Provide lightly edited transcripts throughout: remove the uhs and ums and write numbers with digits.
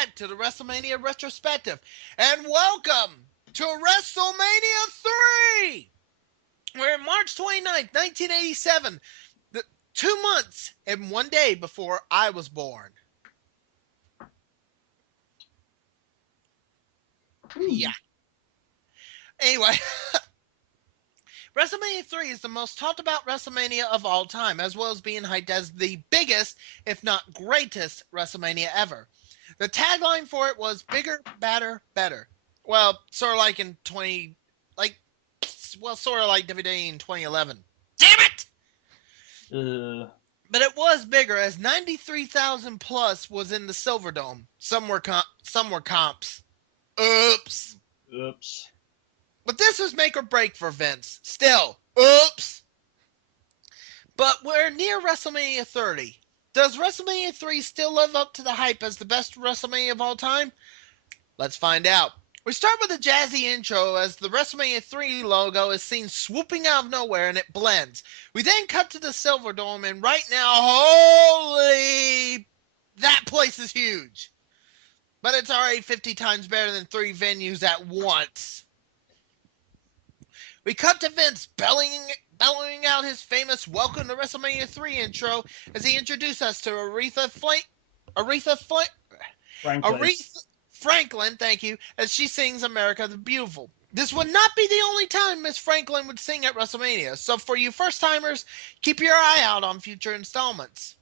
back to the WrestleMania Retrospective, and welcome to WrestleMania 3! We're March 29th, 1987, 2 months and 1 day before I was born. Yeah. Anyway, WrestleMania 3 is the most talked about WrestleMania of all time, as well as being hyped as the biggest, if not greatest, WrestleMania ever. The tagline for it was bigger, badder, better. Well, sort of like in sort of like WWE in 2011. Damn it! But it was bigger, as 93,000 plus was in the Silverdome. Some were comps. Oops. But this was make or break for Vince. Still, oops. But we're near WrestleMania 30. Does WrestleMania 3 still live up to the hype as the best WrestleMania of all time? Let's find out. We start with a jazzy intro as the WrestleMania 3 logo is seen swooping out of nowhere and it blends. We then cut to the Silverdome, and right now, holy, that place is huge. But it's already 50 times better than 3 venues at once. We cut to Vince bellowing out his famous Welcome to WrestleMania 3 intro as he introduced us to Aretha Franklin, thank you, as she sings America the Beautiful. This would not be the only time Miss Franklin would sing at WrestleMania, so for you first-timers, keep your eye out on future installments.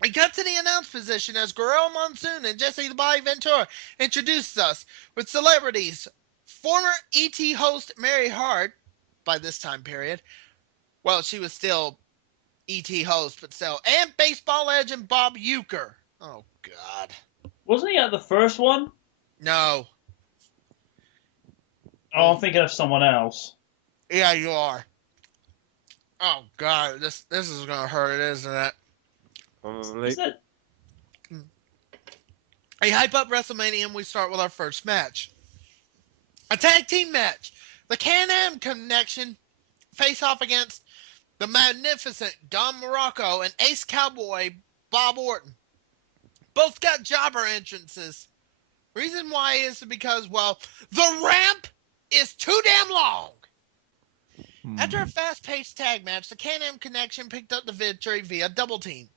We cut to the announce position as Guerrero Monsoon and Jesse the Body Ventura introduced us with celebrities. Former E.T. host Mary Hart, by this time period, well, she was still E.T. host, but still, and baseball legend Bob Uecker. Oh, God. Wasn't he at the first one? No. Oh, I'm thinking of someone else. Yeah, you are. Oh, God, this is going to hurt, isn't it? Is it? We hype up WrestleMania and we start with our first match. A tag team match. The Can-Am Connection face off against the magnificent Don Morocco and Ace Cowboy Bob Orton. Both got jobber entrances. Reason why is because, well, the ramp is too damn long. After a fast-paced tag match, the Can-Am Connection picked up the victory via double team.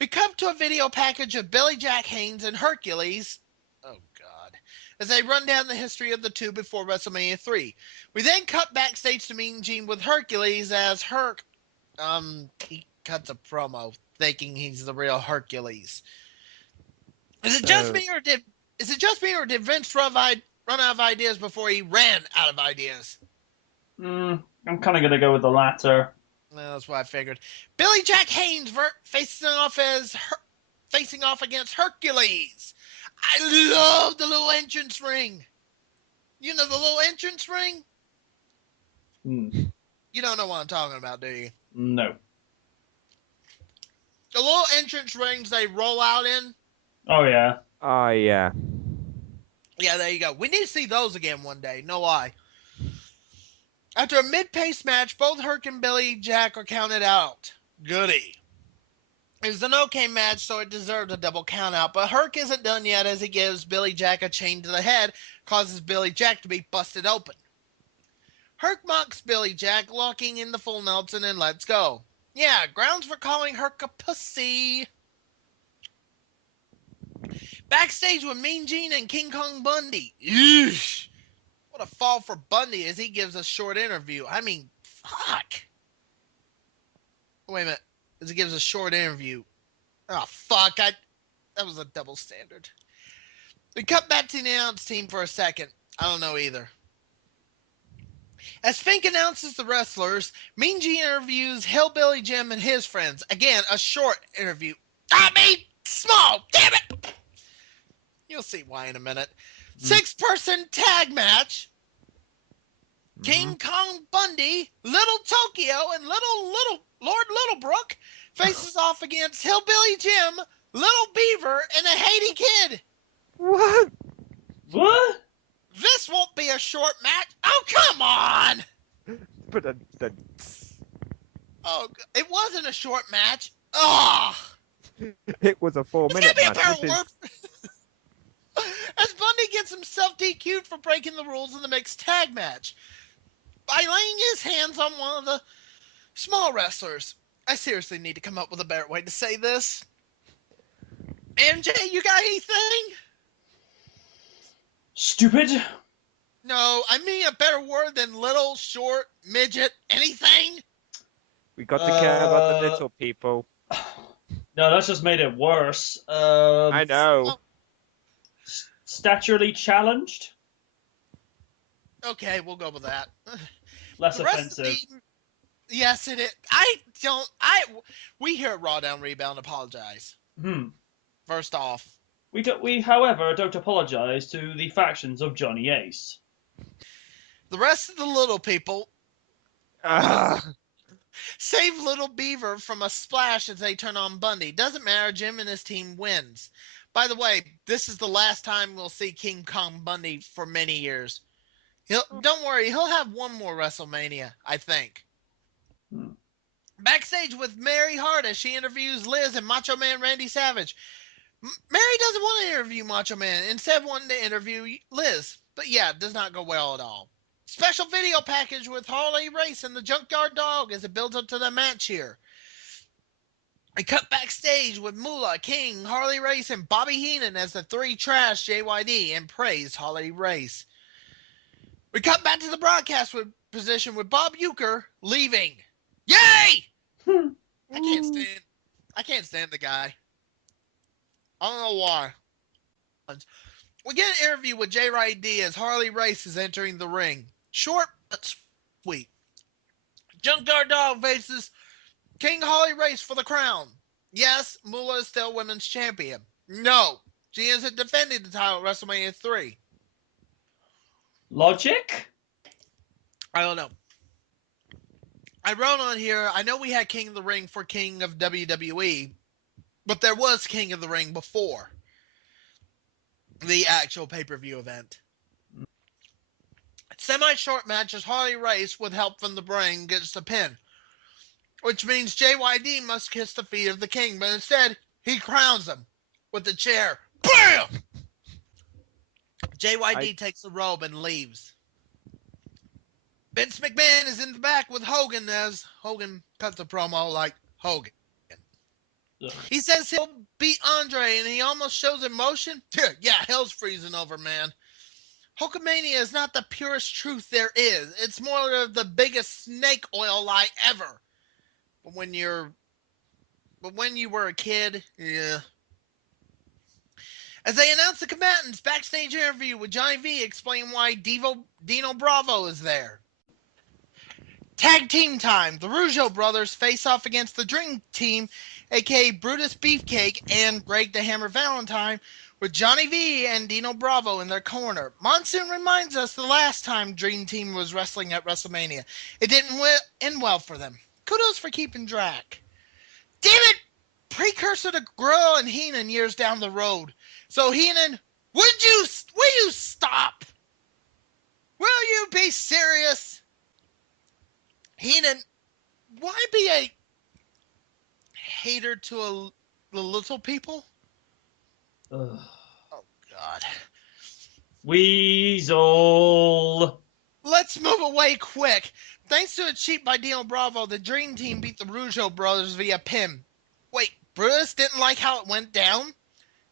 We come to a video package of Billy Jack Haynes and Hercules. Oh, God. As they run down the history of the two before WrestleMania 3. We then cut backstage to Mean Gene with Hercules as he cuts a promo thinking he's the real Hercules. Is it just me or did Vince run out of ideas before he ran out of ideas? I'm kind of going to go with the latter. Well, that's what I figured. Billy Jack Haynes facing off against Hercules. I love the little entrance ring. You know the little entrance ring? You don't know what I'm talking about, do you? No. The little entrance rings they roll out in. Oh, yeah. Oh, yeah. Yeah, there you go. We need to see those again one day. No lie. After a mid-paced match, both Herc and Billy Jack are counted out. Goody. It was an okay match, so it deserved a double countout, but Herc isn't done yet as he gives Billy Jack a chain to the head, causes Billy Jack to be busted open. Herc mocks Billy Jack, locking in the full Nelson, and lets go. Yeah, grounds for calling Herc a pussy. Backstage with Mean Gene and King Kong Bundy. Eesh. What a fall for Bundy as he gives a short interview. I mean, fuck. Wait a minute. As he gives a short interview. Oh, fuck. That was a double standard. We cut back to the announce team for a second. I don't know either. As Fink announces the wrestlers, Mean Gene interviews Hillbilly Jim and his friends. Again, a short interview. I mean, small. Damn it. You'll see why in a minute. 6-person tag match. King Kong Bundy, Little Tokyo, and Lord Littlebrook faces off against Hillbilly Jim, Little Beaver, and a Haiti Kid. What? This won't be a short match. Oh, come on! Oh, it wasn't a short match. Oh! It was a 4-minute match. as Bundy gets himself DQ'd for breaking the rules in the mixed tag match by laying his hands on one of the small wrestlers. I seriously need to come up with a better way to say this. MJ, you got anything? Stupid. No, I mean a better word than little, short, midget, anything. We got to care about the little people. No, that's just made it worse. I know. Staturally challenged? Okay, we'll go with that. Less The rest of offensive. yes, it is. We here at Raw Down Rebound apologize. First off. We, however, don't apologize to the factions of Johnny Ace. The rest of the little people Ah, save Little Beaver from a splash as they turn on Bundy. Doesn't matter, Jim and his team wins. By the way, this is the last time we'll see King Kong Bundy for many years. Don't worry, he'll have one more WrestleMania, I think. Backstage with Mary Hart as she interviews Liz and Macho Man Randy Savage. Mary doesn't want to interview Macho Man, instead wanting to interview Liz. But yeah, it does not go well at all. Special video package with Harley Race and the Junkyard Dog as it builds up to the match here. We cut backstage with Moolah, King, Harley Race, and Bobby Heenan as the three trash JYD and praise Harley Race. We cut back to the broadcast position with Bob Uecker leaving. Yay! I can't stand the guy. I don't know why. We get an interview with JYD as Harley Race is entering the ring. Short but sweet. Junkyard Dog faces King Harley Race for the crown. Yes, Moolah is still women's champion. No, she isn't defending the title at WrestleMania 3. Logic? I don't know. I wrote on here, I know we had King of the Ring for King of WWE, but there was King of the Ring before the actual pay-per-view event. Semi-short matches, Harley Race, with help from the ring, gets the pin, which means JYD must kiss the feet of the king, but instead, he crowns him with the chair. BAM! JYD takes the robe and leaves. Vince McMahon is in the back with Hogan as Hogan cuts a promo like Hogan. Ugh. He says he'll beat Andre, and he almost shows emotion. Yeah, hell's freezing over, man. Hulkamania is not the purest truth there is. It's more of the biggest snake oil lie ever. But when you were a kid, yeah. As they announce the combatants, backstage interview with Johnny V explain why Dino Bravo is there. Tag team time. The Rougeau brothers face off against the Dream Team, aka Brutus Beefcake and Greg the Hammer Valentine, with Johnny V and Dino Bravo in their corner. Monsoon reminds us the last time Dream Team was wrestling at WrestleMania. It didn't end well for them. Kudos for keeping track. Damn it! Precursor to Gorilla and Heenan years down the road. So Heenan, will you stop? Will you be serious? Heenan, why be a hater to the little people? Ugh. Oh, God. Weasel. Let's move away quick. Thanks to a cheat by Dino Bravo, the Dream Team beat the Rougeau brothers via pin. Wait, Brutus didn't like how it went down?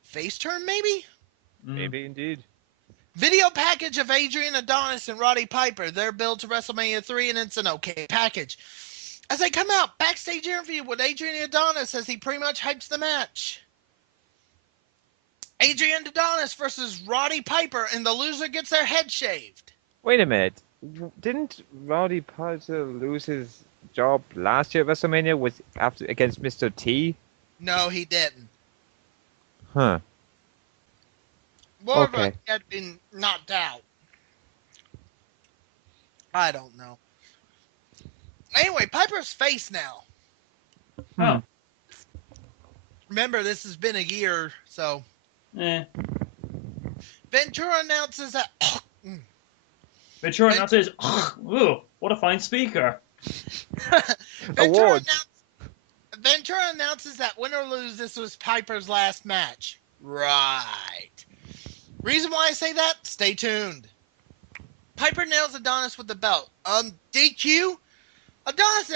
Face turn, maybe? maybe indeed. Video package of Adrian Adonis and Roddy Piper. Their build to WrestleMania 3, and it's an okay package. As they come out, backstage interview with Adrian Adonis as he pretty much hypes the match. Adrian Adonis versus Roddy Piper, and the loser gets their head shaved. Wait a minute. Didn't Roddy Piper lose his job last year at WrestleMania against Mr. T? No, he didn't. Huh. More Okay. he had been knocked out. I don't know. Anyway, Piper's face now. Huh. Remember, this has been a year, so. Eh. Ventura announces that. Ventura announces, ooh, what a fine speaker. Awards. Ventura announces that win or lose, this was Piper's last match. Right. Reason why I say that? Stay tuned. Piper nails Adonis with the belt. DQ? Adonis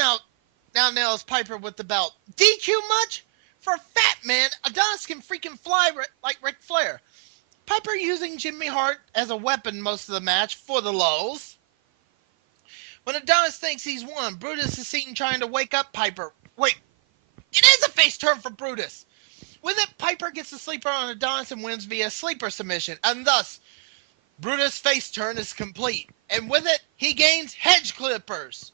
now nails Piper with the belt. DQ much? For a fat man, Adonis can freaking fly like Ric Flair. Piper using Jimmy Hart as a weapon most of the match for the lulz. When Adonis thinks he's won, Brutus is seen trying to wake up Piper. Wait, it is a face turn for Brutus. With it, Piper gets the sleeper on Adonis and wins via sleeper submission, and thus, Brutus' face turn is complete. And with it, he gains hedge clippers.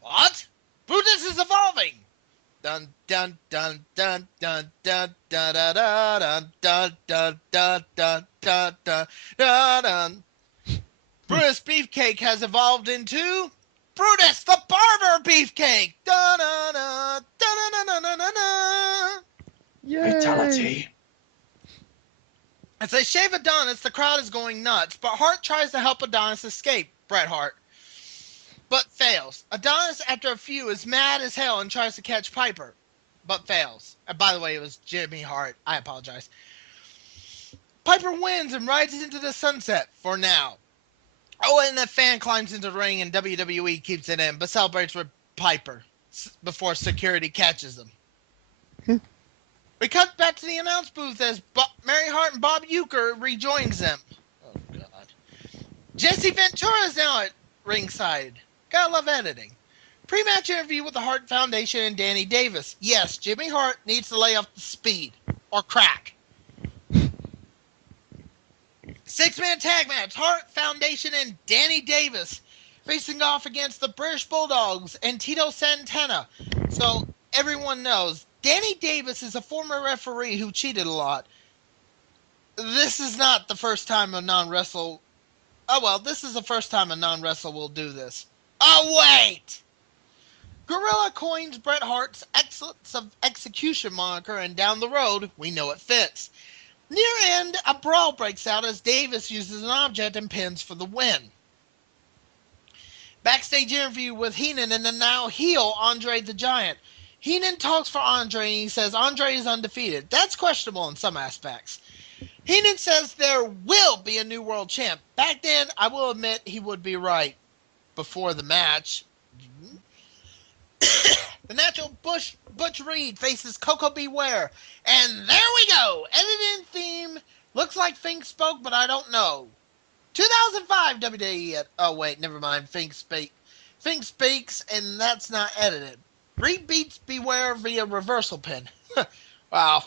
What? Brutus is evolving. Dun dun dun dun dun dun dun dun dun dun dun dun dun dun dun dun dun. Brutus Beefcake has evolved into Brutus the Barber Beefcake. Dun dun dun dun dun dun dun dun. Fatality. As they shave Adonis, the crowd is going nuts, but Hart tries to help Adonis escape, Bret Hart, but fails. Adonis, after a few, is mad as hell and tries to catch Piper, but fails. And by the way, it was Jimmy Hart. I apologize. Piper wins and rides into the sunset for now. Oh, and the fan climbs into the ring and WWE keeps it in, but celebrates with Piper before security catches them. We cut back to the announce booth as Mary Hart and Bob Uecker rejoins them. Oh, God. Jesse Ventura is now at ringside. Gotta love editing. Pre-match interview with the Hart Foundation and Danny Davis. Yes, Jimmy Hart needs to lay off the speed. Or crack. 6-man tag match. Hart Foundation and Danny Davis facing off against the British Bulldogs and Tito Santana. So everyone knows, Danny Davis is a former referee who cheated a lot. This is not the first time a non-wrestle... Oh, well, this is the first time a non-wrestle will do this. Oh, wait! Gorilla coins Bret Hart's excellence of execution moniker, and down the road, we know it fits. Near end, a brawl breaks out as Davis uses an object and pins for the win. Backstage interview with Heenan and the now heel Andre the Giant. Heenan talks for Andre and he says Andre is undefeated. That's questionable in some aspects. Heenan says there will be a new world champ. Back then, I will admit he would be right. Before the match, the natural Butch Reed faces Coco Beware. And there we go. Edited theme. Looks like Fink spoke, but I don't know. 2005 WWE. Oh, wait, never mind. Fink speaks, and that's not edited. Reed beats Beware via reversal pin. Wow.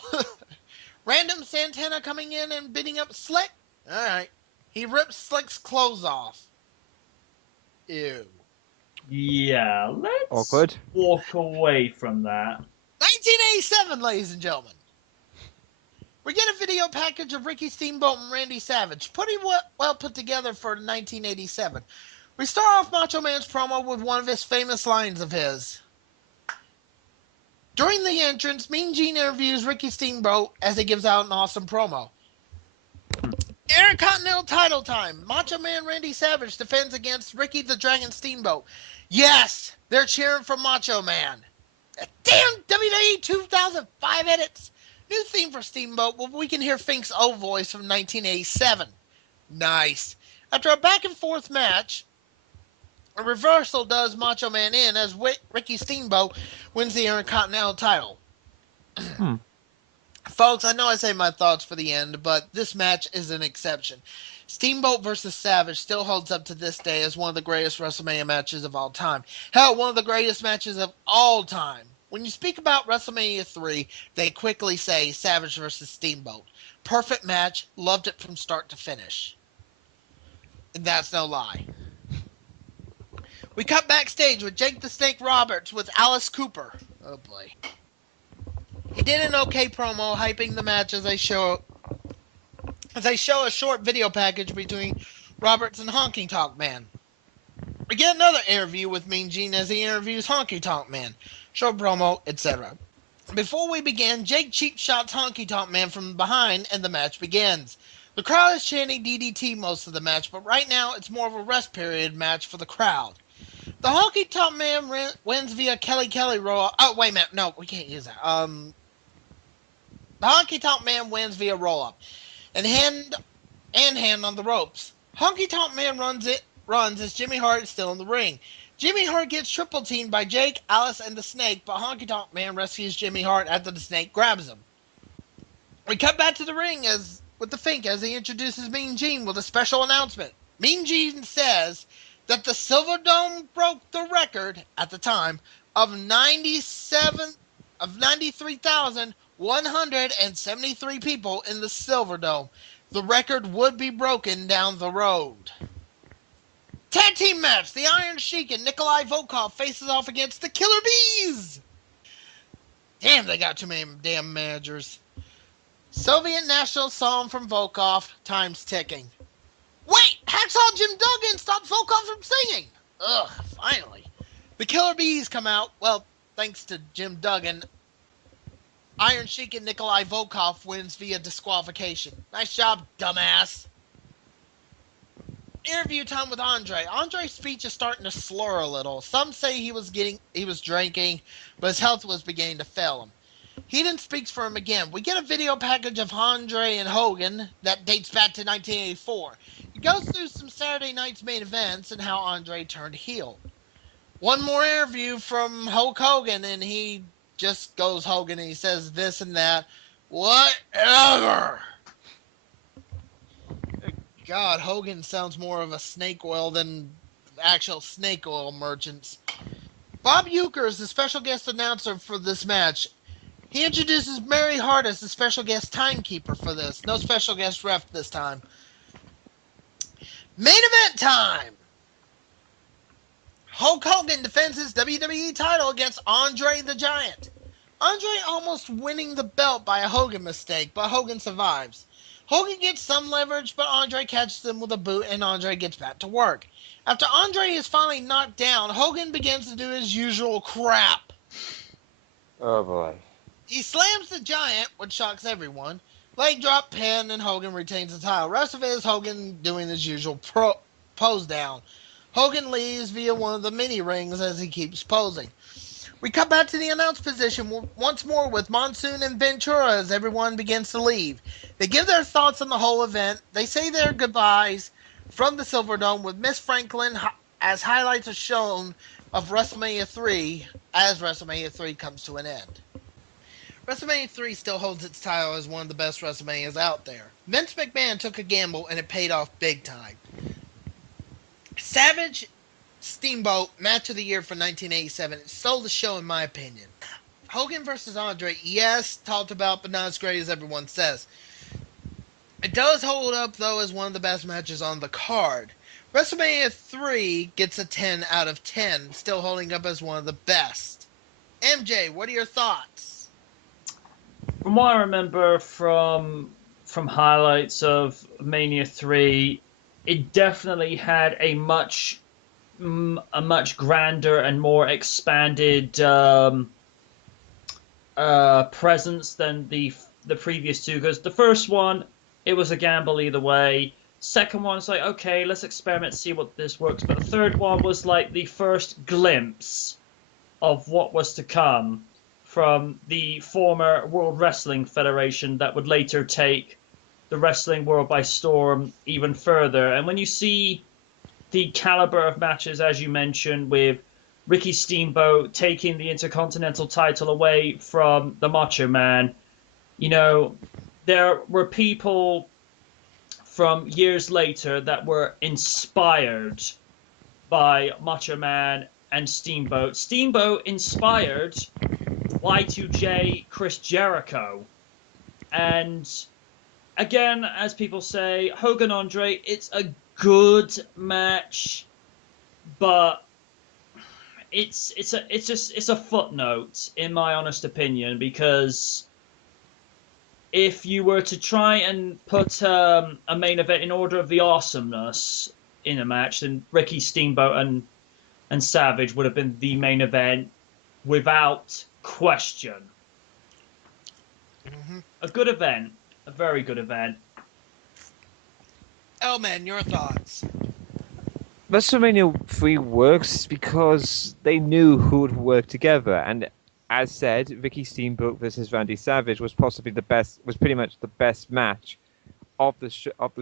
Random Santana coming in and beating up Slick. Alright. He rips Slick's clothes off. Ew. Yeah, let's Awkward. walk away from that. 1987, ladies and gentlemen. We get a video package of Ricky Steamboat and Randy Savage. Pretty well put together for 1987. We start off Macho Man's promo with one of his famous lines of his. During the entrance, Mean Gene interviews Ricky Steamboat as he gives out an awesome promo. Intercontinental title time. Macho Man Randy Savage defends against Ricky the Dragon Steamboat. Yes, they're cheering for Macho Man. Damn WWE 2005 edits. New theme for Steamboat, well, we can hear Fink's old voice from 1987. Nice. After a back and forth match, a reversal does Macho Man in as Ricky Steamboat wins the Intercontinental title. Folks, I know I say my thoughts for the end, but this match is an exception. Steamboat versus Savage still holds up to this day as one of the greatest WrestleMania matches of all time. Hell, one of the greatest matches of all time. When you speak about WrestleMania 3, they quickly say Savage versus Steamboat. Perfect match, loved it from start to finish. And that's no lie. We cut backstage with Jake the Snake Roberts with Alice Cooper. Oh boy. He did an okay promo hyping the match as they show a short video package between Roberts and Honky Tonk Man. We get another interview with Mean Gene as he interviews Honky Tonk Man. Short promo, etc. Before we begin, Jake cheap shots Honky Tonk Man from behind and the match begins. The crowd is chanting DDT most of the match, but right now it's more of a rest period match for the crowd. The Honky Tonk Man wins via Kelly roll. Oh, wait a minute. No, we can't use that. The Honky Tonk Man wins via roll-up and hand and hand on the ropes. Honky Tonk Man runs as Jimmy Hart is still in the ring. Jimmy Hart gets triple teamed by Jake, Alice, and the Snake, but Honky Tonk Man rescues Jimmy Hart after the Snake grabs him. We cut back to the ring with the Fink as he introduces Mean Gene with a special announcement. Mean Gene says that the Silver Dome broke the record at the time of 93,173 people in the Silver Dome. The record would be broken down the road. Tag team match. The Iron Sheik and Nikolai Volkov faces off against the Killer Bees. Damn, they got too many damn managers. Soviet national song from Volkov. Time's ticking. Wait! Hacksaw Jim Duggan stopped Volkov from singing! Ugh, finally. The Killer Bees come out. Well, thanks to Jim Duggan. Iron Sheik and Nikolai Volkov wins via disqualification. Nice job, dumbass. Interview time with Andre. Andre's speech is starting to slur a little. Some say he was drinking, but his health was beginning to fail him. Heenan speaks for him again. We get a video package of Andre and Hogan that dates back to 1984. He goes through some Saturday night's main events and how Andre turned heel. One more interview from Hulk Hogan, and he just goes Hogan and he says this and that. Whatever. God, Hogan sounds more of a snake oil than actual snake oil merchants. Bob Uecker is the special guest announcer for this match. He introduces Mary Hart as the special guest timekeeper for this. No special guest ref this time. Main event time! Hulk Hogan defends his WWE title against Andre the Giant. Andre almost winning the belt by a Hogan mistake, but Hogan survives. Hogan gets some leverage, but Andre catches him with a boot and Andre gets back to work. After Andre is finally knocked down, Hogan begins to do his usual crap. Oh boy. He slams the Giant, which shocks everyone. Leg drop, pin, and Hogan retains the title. Rest of it is Hogan doing his usual pose down. Hogan leaves via one of the mini rings as he keeps posing. We cut back to the announce position once more with Monsoon and Ventura as everyone begins to leave. They give their thoughts on the whole event. They say their goodbyes from the Silverdome with Miss Franklin as highlights are shown of WrestleMania 3 as WrestleMania 3 comes to an end. WrestleMania 3 still holds its title as one of the best WrestleManias out there. Vince McMahon took a gamble and it paid off big time. Savage Steamboat match of the year for 1987. It stole the show in my opinion. Hogan versus Andre, yes, talked about, but not as great as everyone says. It does hold up though as one of the best matches on the card. WrestleMania 3 gets a 10 out of 10, still holding up as one of the best. MJ, what are your thoughts? From what I remember from highlights of Mania 3, it definitely had a much grander and more expanded presence than the previous two. Because the first one, it was a gamble either way. Second one was like, okay, let's experiment, see what this works. But the third one was like the first glimpse of what was to come from the former World Wrestling Federation that would later take the wrestling world by storm even further. And when you see the caliber of matches, as you mentioned, with Ricky Steamboat taking the Intercontinental title away from the Macho Man, you know, there were people from years later that were inspired by Macho Man and Steamboat. Steamboat inspired Y2J Chris Jericho. And again, as people say, Hogan Andre, it's a good match, but it's a footnote in my honest opinion, because if you were to try and put a main event in order of the awesomeness in a match, then Ricky Steamboat and Savage would have been the main event without question. Mm-hmm. A good event, a very good event. Elman, your thoughts? WrestleMania 3 works because they knew who would work together, and as said, Ricky Steamboat versus Randy Savage was pretty much the best match of the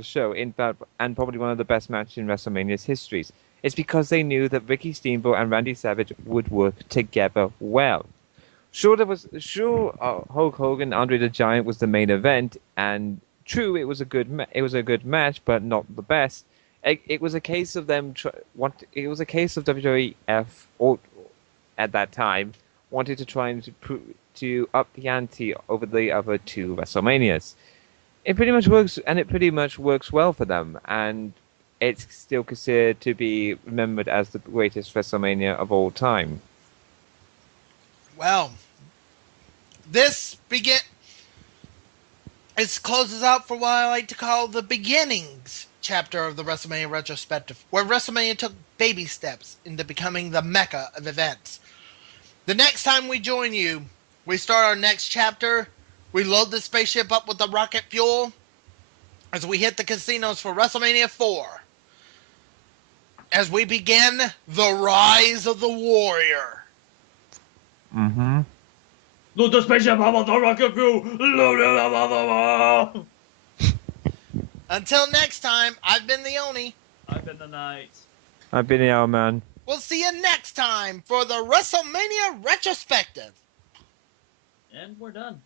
show, in fact, and probably one of the best matches in WrestleMania's histories. It's because they knew that Ricky Steamboat and Randy Savage would work together well. Hulk Hogan Andre the Giant was the main event, and true, it was a good match, but not the best. It was a case of it was a case of WWF or at that time wanted to try and to up the ante over the other two WrestleManias. It pretty much works, and it pretty much works well for them, and it's still considered to be remembered as the greatest WrestleMania of all time. Well, this closes out for what I like to call the beginnings chapter of the WrestleMania Retrospective, where WrestleMania took baby steps into becoming the mecca of events. The next time we join you, we start our next chapter. We load the spaceship up with the rocket fuel as we hit the casinos for WrestleMania 4. As we begin the rise of the Warrior. Mm-hmm. Load the spaceship up with the rocket fuel. Load it up on the wall. Until next time, I've been the Oni. I've been the Knight. I've been the old man. We'll see you next time for the WrestleMania Retrospective. And we're done.